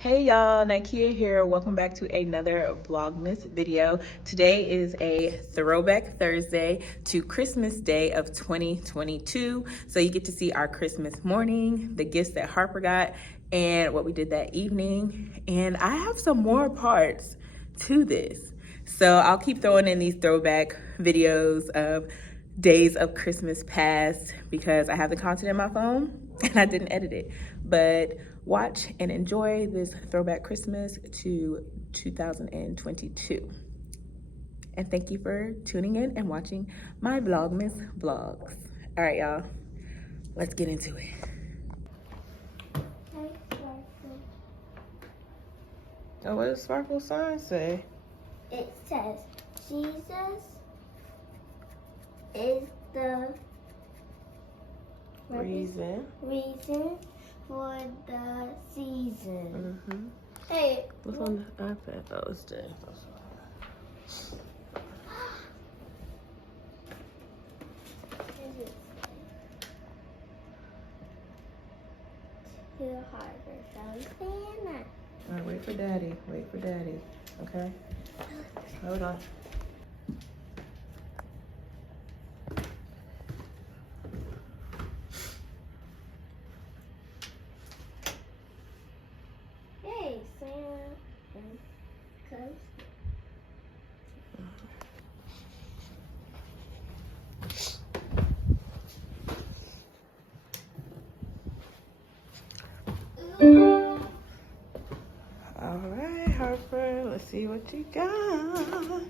Hey y'all, Nikea here. Welcome back to another Vlogmas video. Today is a throwback Thursday to Christmas Day of 2022. So you get to see our Christmas morning, the gifts that Harper got, and what we did that evening. And I have some more parts to this. So I'll keep throwing in these throwback videos of days of Christmas past because I have the content in my phone and I didn't edit it. But watch and enjoy this throwback Christmas to 2022. And thank you for tuning in and watching my Vlogmas vlogs. All right, y'all, let's get into it. Oh, what does Sparkle sign say? It says, Jesus is the Reason for the season. Mm-hmm. Hey, What's on the iPad? Oh, it's dead. to Harper, so Santa. All right, wait for Daddy. Wait for Daddy. Okay? Hold on. Hey, Santa. Cause All right, Harper. Let's see what you got.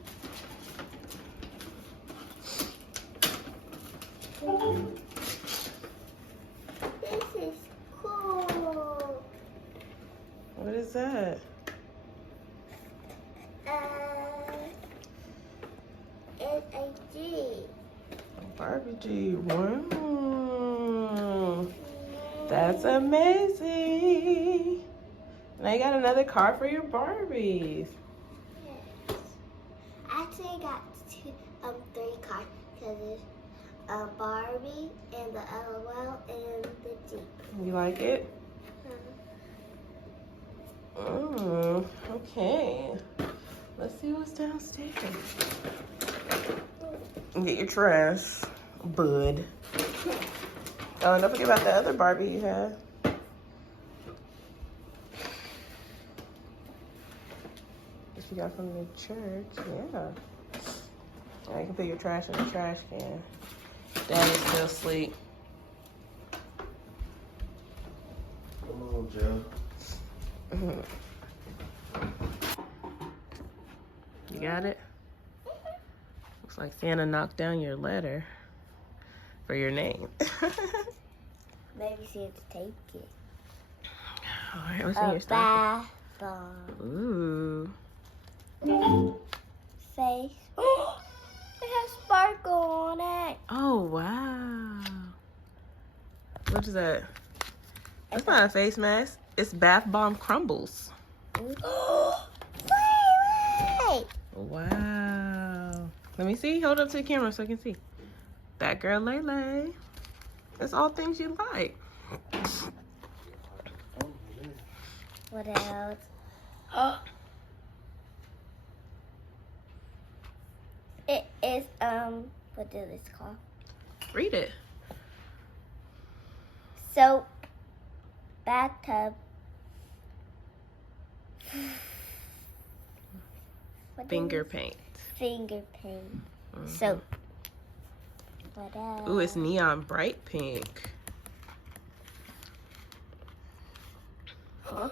this is cool. What is that? It's a G. Barbie G. Wow. That's amazing. Now you got another car for your Barbies. Yes. Actually, I got three cards because it's a Barbie and the LOL and the Jeep. You like it? Oh, okay. Let's see what's downstairs. Get your trash, bud. Oh, and don't forget about the other Barbie you had. That you got from the church, yeah. Now you can put your trash in the trash can. Daddy's still asleep. Come on, Joe. You got it? Looks like Santa knocked down your letter for your name. Maybe she had to take it. All right, what's in your stocking? Ooh. Face. Oh, it has sparkle on it. Oh, wow. What is that? That's not a face mask. It's bath bomb crumbles. Wait. Wow. Let me see. Hold up to the camera so I can see. That girl Lele. That's all things you like. What else? Oh. It is, what is this called? Read it. Soap, bathtub, Finger paint. finger paint, soap. What else? Ooh, it's neon bright pink. Huh?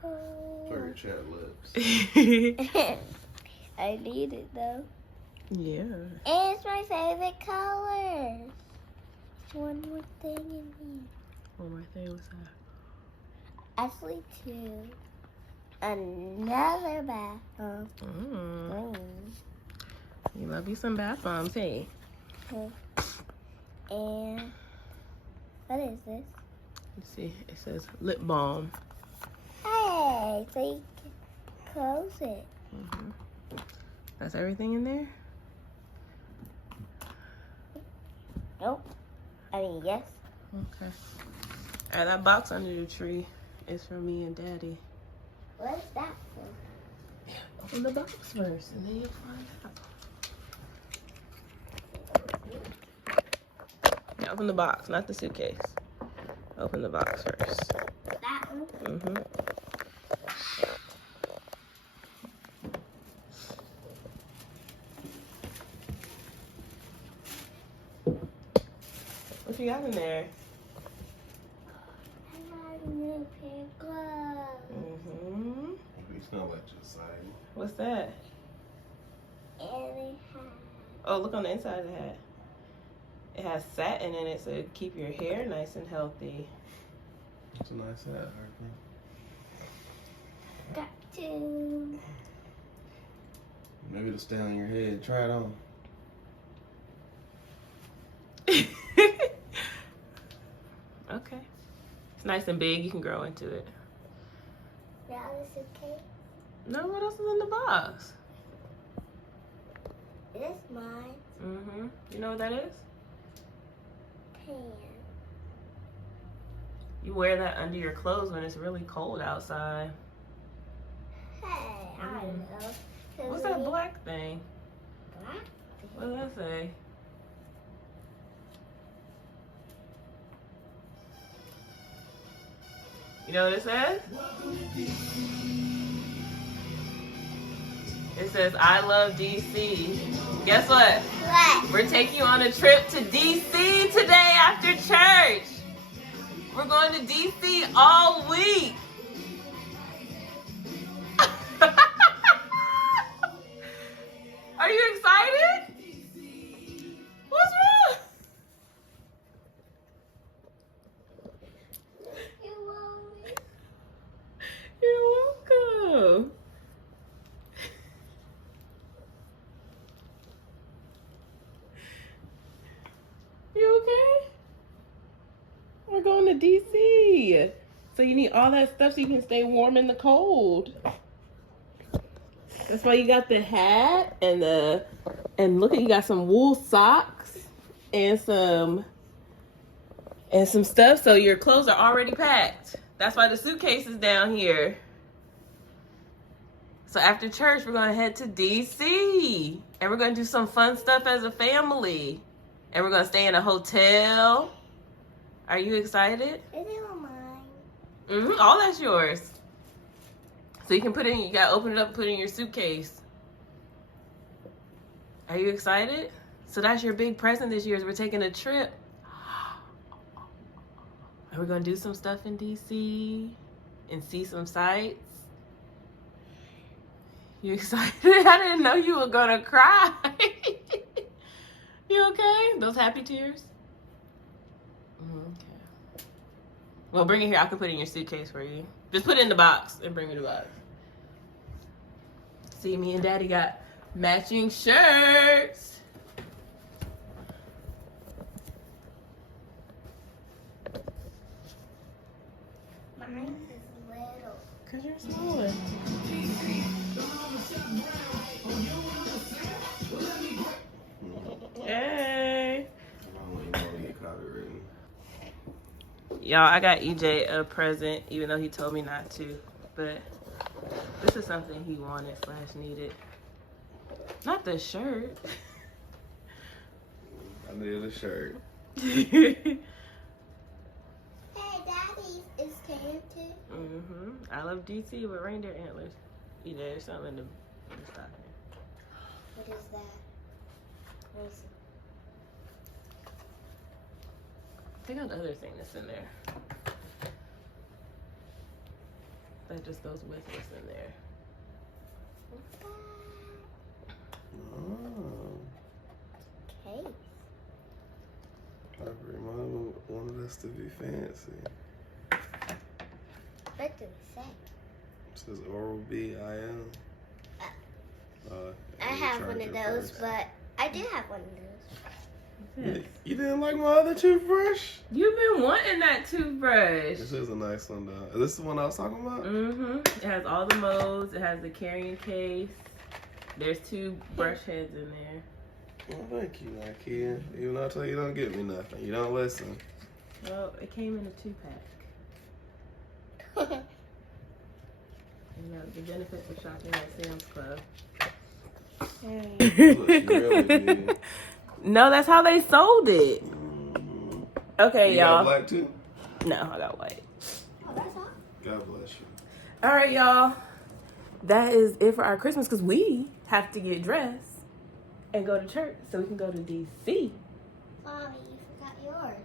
For your chat lips. I need it though. Yeah. And it's my favorite color. There's one more thing in here. One more thing was that. Actually, two. Another bathroom. You love you some bath bombs, hey? And what is this? Let's see. It says lip balm. Hey, so you can close it. That's everything in there? Nope. I mean, yes. Okay. All right, that box under the tree is for me and Daddy. What's that for? Open the box first, and then you'll find out. Yeah, open the box, not the suitcase. Open the box first. That one? Mm-hmm. What you got in there? I got a new pair of gloves. Mm-hmm. You smell like excited. What's that? And it has Oh, look on the inside of the hat. It has satin in it, so it keep your hair nice and healthy. It's a nice hat, Harper. got two. Maybe it'll stay on your head. Try it on. Okay. It's nice and big. You can grow into it. The other suitcase. No, what else is in the box? This is mine. Mm-hmm. You know what that is? Tan. You wear that under your clothes when it's really cold outside. Hey, I know. 'Cause What's that we- black thing? Black? What does that say? You know what it says? It says, I love DC. Guess what? What? We're taking you on a trip to DC today after church. We're going to DC all week. Are you excited? What's wrong? You want me? You're welcome. You okay? We're going to DC. So you need all that stuff so you can stay warm in the cold. That's why you got the hat and look at, you got some wool socks and some stuff, so your clothes are already packed. That's why the suitcase is down here. So after church, we're gonna head to DC and we're gonna do some fun stuff as a family. And we're gonna stay in a hotel. Are you excited? Is it on mine? Mm-hmm. All that's yours. So you can put it in, you gotta open it up and put it in your suitcase. Are you excited? So that's your big present this year, is we're taking a trip. And we're gonna do some stuff in DC and see some sights. You excited? I didn't know you were gonna cry. You okay? Those happy tears? Okay. Well, bring it here. I can put it in your suitcase for you. Just put it in the box and bring me the box. See, me and Daddy got matching shirts. Mine is little. Cause you're smaller. Hey. Y'all, I got EJ a present, even though he told me not to. But this is something he wanted / needed. Not the shirt. I needed a shirt. Hey, Daddy is tan too. Mm-hmm. I love DC with reindeer antlers. EJ, there's something in the stocking. What is that? What is it? Take out the other thing that's in there. That just goes with what's in there. Oh. Case. Harper, Mom wanted us to be fancy. What does it say? It says Oral B-I-N. I have one of those, but I do have one of those. You didn't like my other toothbrush? You've been wanting that toothbrush. This is a nice one, though. Is this the one I was talking about? Mm-hmm. It has all the modes. It has the carrying case. There's 2 brush heads in there. Well, thank you, Nikea. Even though I tell you don't get me nothing. You don't listen. Well, it came in a 2-pack. You know, the benefits of shopping at Sam's Club. Look, she really did. No, that's how they sold it. Okay, You got y'all. black too? No, I got white. Oh, that's all? God bless you. All right, y'all. That is it for our Christmas because we have to get dressed and go to church so we can go to DC. Mommy, you forgot yours.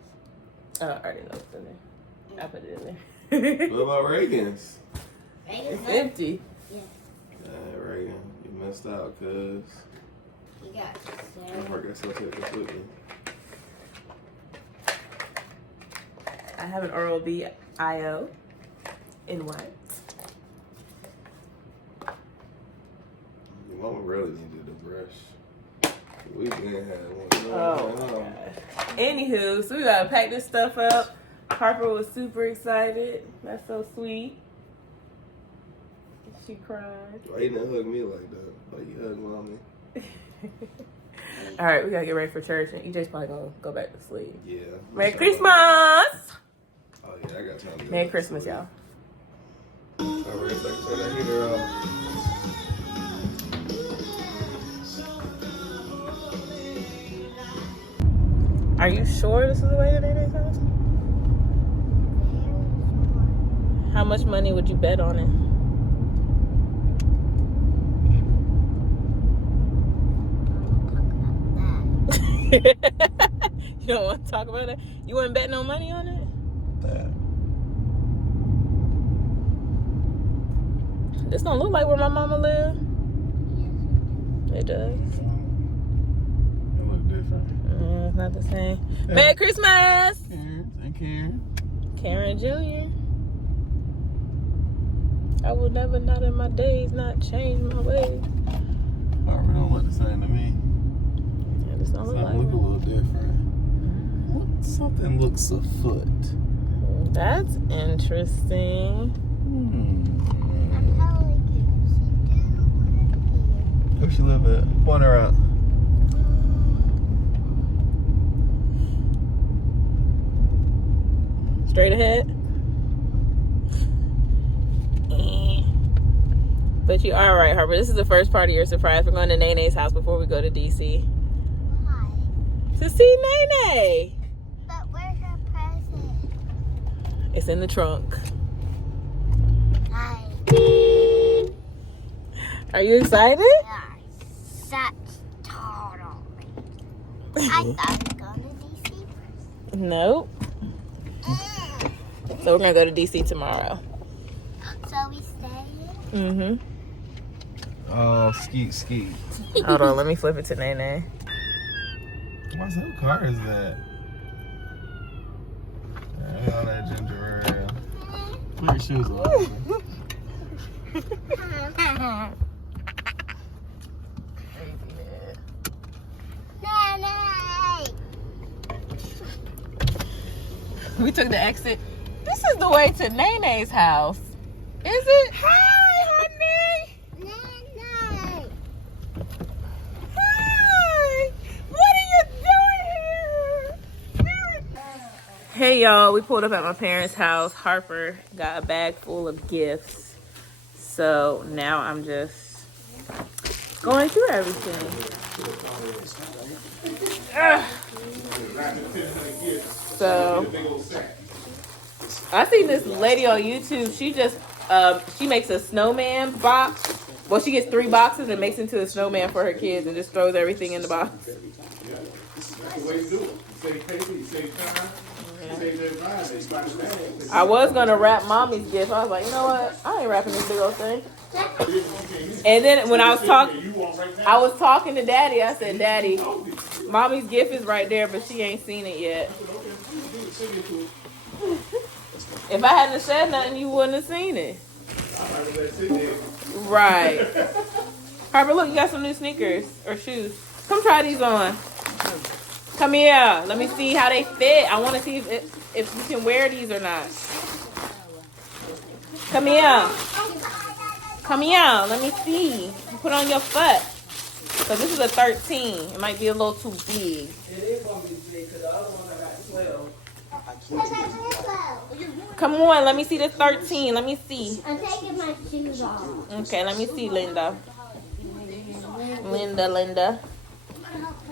Oh, I already know it's in there. I put it in there. What about Reagan's? It's empty. Reagan, you messed out, cuz. You got Harper got something completely. I have an Oral-B IO in white. Your mama really needed a brush. We didn't have one. Oh, my God. Anywho, so we gotta pack this stuff up. Harper was super excited. That's so sweet. She cried. Why you didn't hug me like that? Why you hug mommy? All right, we gotta get ready for church, and EJ's probably gonna go back to sleep. Yeah. Merry Christmas! Oh, yeah, I got time to go Merry back to Christmas, sleep. y'all. All right, so turn that heater off. Are you sure this is the way to Nene's house? How much money would you bet on it? You don't want to talk about it? You wouldn't bet no money on it? This don't look like where my mama lived. It does. It look different. It's not the same. Merry Christmas! Karen and Karen. Karen Jr. I will never, not in my days, not change my ways. Harper don't look the same to me. Yeah, this don't look like Something look a her. little different. Something looks afoot. That's interesting. I'm probably going to sit down Where she live at? Point her out. Straight ahead. But you are right, Harper. This is the first part of your surprise. We're going to Nene's house before we go to DC. Why? To see Nene. But where's her present? It's in the trunk. Hi. Are you excited? Such total. I thought we were going to DC first. Nope. So we're going to go to DC tomorrow. So we stay in? Mm-hmm. Oh, skeet. Hold on, let me flip it to Nene. What car is that? All that ginger ale. Put your shoes on. We took the exit. This is the way to Nene's house. Is it? Hi, honey. Nene. Hi. What are you doing here? Hey, y'all. We pulled up at my parents' house. Harper got a bag full of gifts. So now I'm just going through everything. So I seen this lady on YouTube. She just she makes a snowman box. Well, she gets 3 boxes and makes into a snowman for her kids and just throws everything in the box. I was gonna wrap mommy's gift. I was like, you know what? I ain't wrapping this big old thing. And then when I was talking to Daddy. I said, Daddy, mommy's gift is right there, but she ain't seen it yet. If I hadn't said nothing, you wouldn't have seen it. Right. Harper, look, you got some new sneakers or shoes. Come try these on. Come here. Let me see how they fit. I want to see if you can wear these or not. Come here. Come here. Let me see. Put on your foot. So this is a 13. It might be a little too big. It is going to be big because the other one I got 12. Because I want 12. Come on, let me see the 13. Let me see. I'm taking my shoes off. Okay, let me see, Linda. Linda.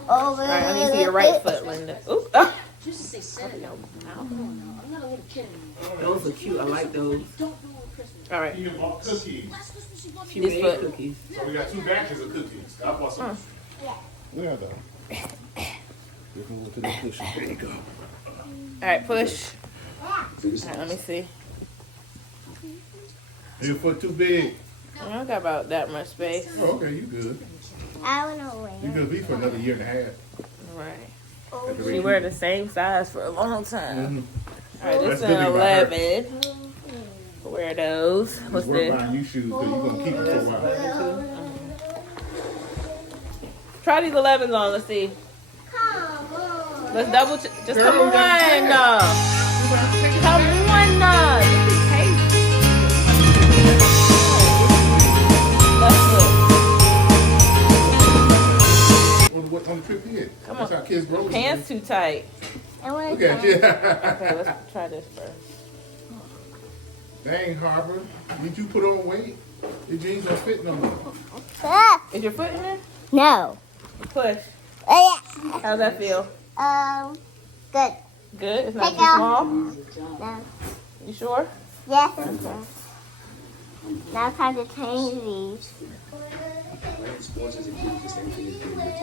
Over. All right, let me see your right foot, Linda. Ooh, ah. Those are cute. I like those. All right. You bought cookies. She This made foot. cookies. So we got 2 batches of cookies. I bought some. Yeah, though. There you go. All right, push. All right, let me see. Your foot too big. I don't got about that much space. Oh, okay, you good. I want to You wear. good be for another year and a half. Right. She wear the same size for a long time. All right, this is That's an good thing 11. Wear those. What's We're this? buying you shoes because you're going to keep it for a while. Try these 11s on. Let's see. Come on. Let's double check. Just come on. Come on. What on the trip here? Come That's on. how kids grow. Pants too tight. I want Look to at you. Okay, let's try this first. Dang, Harper. Did you put on weight? Your jeans don't fit no more. Is your foot in there? No. Push. Yeah. How's that feel? Good. Good? It's not Take too off. small? No. You sure? Yes. Now time to change these. Playing sports as a kid is the same thing as being rich.